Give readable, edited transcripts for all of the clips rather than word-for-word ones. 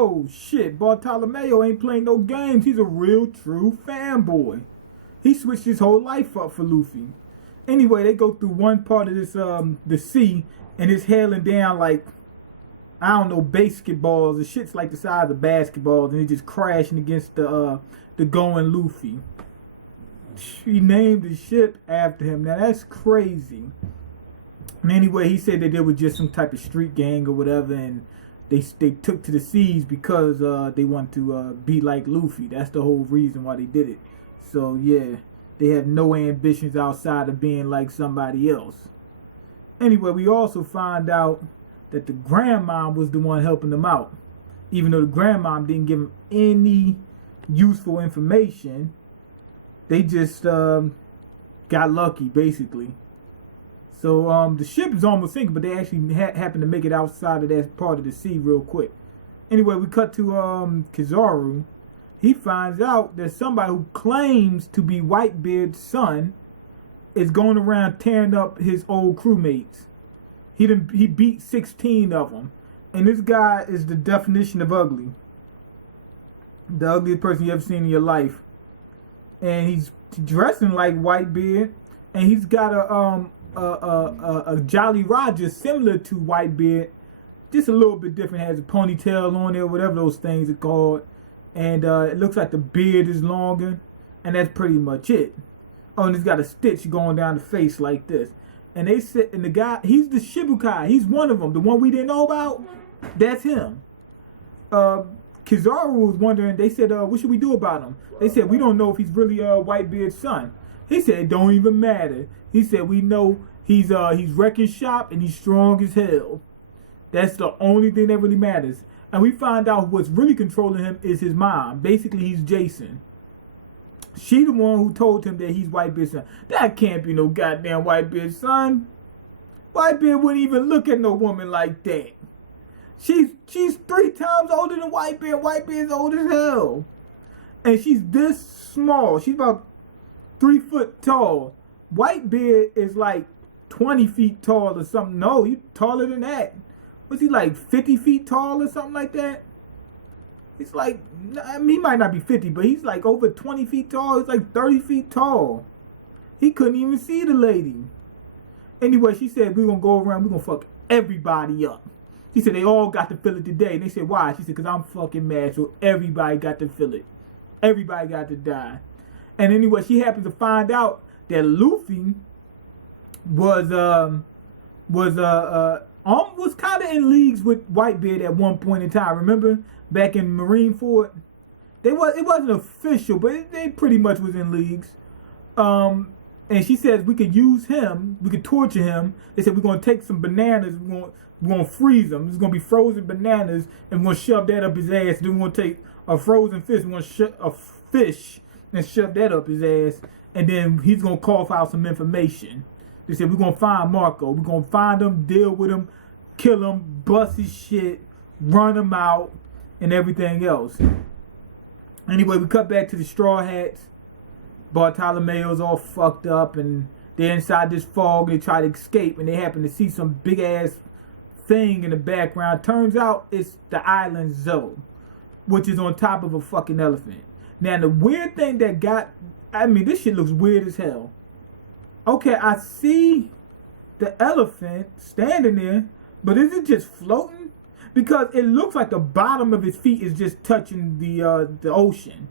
oh shit, Bartolomeo ain't playing no games. He's a real, true fanboy. He switched his whole life up for Luffy. Anyway, they go through one part of this, the sea, and it's hailing down like, I don't know, basketballs. The shit's like the size of basketballs, and it's just crashing against the going Luffy. He named the ship after him. Now that's crazy. And anyway, he said that there was just some type of street gang or whatever, and they took to the seas because they want to be like Luffy. That's the whole reason why they did it. So yeah, they have no ambitions outside of being like somebody else. Anyway, we also find out that the grandmom was the one helping them out. Even though the grandmom didn't give them any useful information, they just got lucky, basically. So the ship is almost sinking, but they actually happened to make it outside of that part of the sea real quick. Anyway, we cut to Kizaru. He finds out that somebody who claims to be Whitebeard's son is going around tearing up his old crewmates. He beat 16 of them. And this guy is the definition of ugly. The ugliest person you ever seen in your life. And he's dressing like Whitebeard. And he's got a Jolly Roger similar to Whitebeard. Just a little bit different. Has a ponytail on there, whatever those things are called. And it looks like the beard is longer. And that's pretty much it. Oh, and it's got a stitch going down the face like this. And they said, and the guy, he's the Shibukai. He's one of them. The one we didn't know about, that's him. Kizaru was wondering, they said, what should we do about him? They said, we don't know if he's really Whitebeard's son. He said, it don't even matter. He said, we know he's wrecking shop and he's strong as hell. That's the only thing that really matters. And we find out what's really controlling him is his mom. Basically, he's Jason. She the one who told him that he's Whitebeard's son. That can't be no goddamn Whitebeard's son. Whitebeard wouldn't even look at no woman like that. She's 3 times older than Whitebeard. Whitebeard's old as hell. And she's this small. She's about 3 foot tall. Whitebeard is like 20 feet tall or something. No, he's taller than that. Was he like 50 feet tall or something like that? It's like, I mean, he might not be 50, but he's like over 20 feet tall. He's like 30 feet tall. He couldn't even see the lady. Anyway, she said, we're going to go around, we're going to fuck everybody up. She said, they all got to feel it today. And they said, why? She said, because I'm fucking mad, so everybody got to feel it. Everybody got to die. And anyway, she happens to find out that Luffy was kind of in leagues with Whitebeard at one point in time. Remember? Back in Marineford, it wasn't official, but they pretty much was in leagues. And she says we could use him, we could torture him. They said we're gonna take some bananas, we're gonna freeze them. There's gonna be frozen bananas, and we're gonna shove that up his ass. Then we're gonna take a frozen fish, we're gonna shove a fish and shove that up his ass, and then he's gonna cough out some information. They said we're gonna find Marco, we're gonna find him, deal with him, kill him, bust his shit, run him out, and everything else. Anyway, we cut back to the Straw Hats. Bartolomeo's all fucked up, and they're inside this fog. They try to escape, and they happen to see some big ass thing in the background. Turns out it's the island Zoe, which is on top of a fucking elephant. Now, the weird thing that this shit looks weird as hell. Okay, I see the elephant standing there, but is it just floating? Because it looks like the bottom of his feet is just touching the ocean.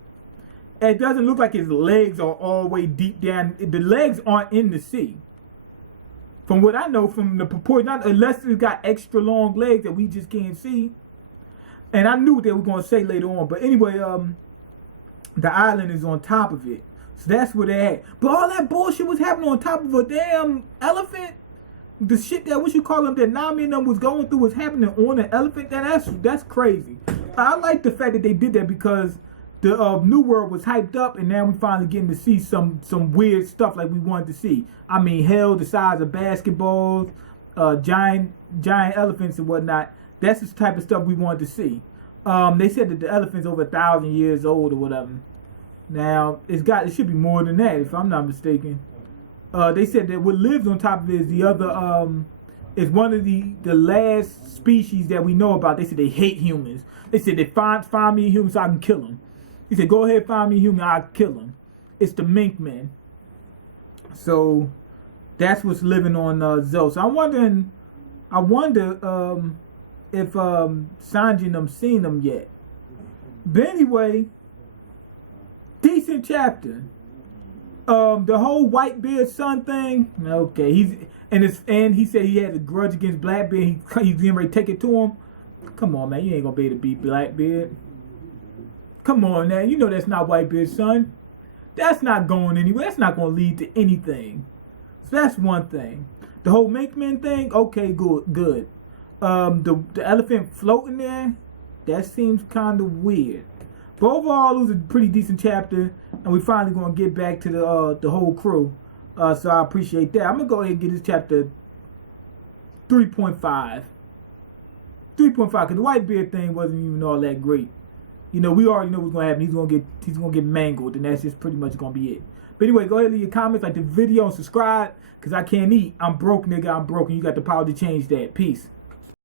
It doesn't look like his legs are all the way deep down. The legs aren't in the sea. From what I know from the proportion, unless it's got extra long legs that we just can't see. And I knew what they were going to say later on. But anyway, the island is on top of it. So that's where they're at. But all that bullshit was happening on top of a damn elephant. The shit that, what you call them, that Nami and them was going through was happening on an elephant. That's crazy. I like the fact that they did that because the New World was hyped up, and now we finally getting to see some weird stuff like we wanted to see. I mean, hell, the size of basketballs, giant elephants and whatnot. That's the type of stuff we wanted to see. They said that the elephant's over 1,000 years old or whatever. Now it should be more than that if I'm not mistaken. They said that what lives on top of it is It's one of the last species that we know about. They said they hate humans. They said they find me a human so I can kill him. He said, go ahead, find me a human, I'll kill him. It's the MangaMiyn. So that's what's living on Zoe. So I wonder if Sanji and them seen them yet. But anyway, decent chapter. The whole Whitebeard son thing. Okay, he said he had a grudge against Blackbeard. He's getting ready to take it to him. Come on, man, you ain't gonna be able to beat Blackbeard. Come on, man, you know that's not Whitebeard's son. That's not going anywhere. That's not gonna lead to anything. So that's one thing. The whole MangaMiyn thing. Okay, good. The elephant floating there. That seems kind of weird. But overall, it was a pretty decent chapter, and we finally gonna get back to the whole crew. So I appreciate that. I'm gonna go ahead and give this chapter 3.5. 3.5, because the Whitebeard thing wasn't even all that great. You know, we already know what's gonna happen. He's gonna get mangled, and that's just pretty much gonna be it. But anyway, go ahead and leave your comments, like the video, and subscribe, because I can't eat. I'm broke, nigga. I'm broke, and you got the power to change that. Peace.